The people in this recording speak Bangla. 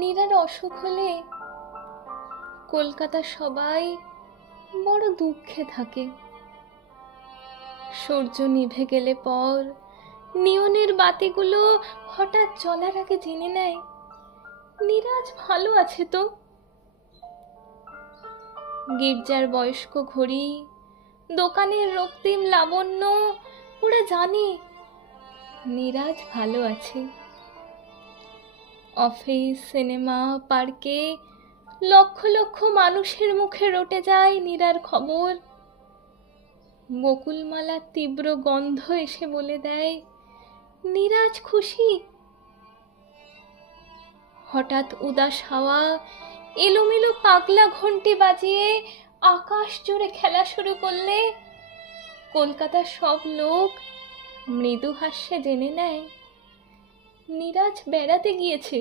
নীরার অসুখ হলে কলকাতার সবাই বড় দুঃখে থাকে। সূর্য নিভে গেলে পর নিয়নের বাতিগুলো হঠাৎ জ্বলার আগে জেনে নেয় নীরা আজ ভালো আছে তো। গির্জার বয়স্ক ঘড়ি, দোকানের রক্তিম লাবণ্য, ওরা জানে নীরা আজ ভালো আছে। অফিস, সিনেমা, পার্কে লক্ষ লক্ষ মানুষের মুখে রটে যায় নীরার খবর। বকুলমালার তীব্র গন্ধ এসে বলে দেয় নীরা আজ খুশি। হঠাৎ উদাস হাওয়া এলোমেলো পাগলা ঘন্টি বাজিয়ে আকাশ জুড়ে খেলা শুরু করলে কলকাতার সব লোক মৃদু হাস্যে জেনে নেয় নীরা আজ বেড়াতে গিয়েছে।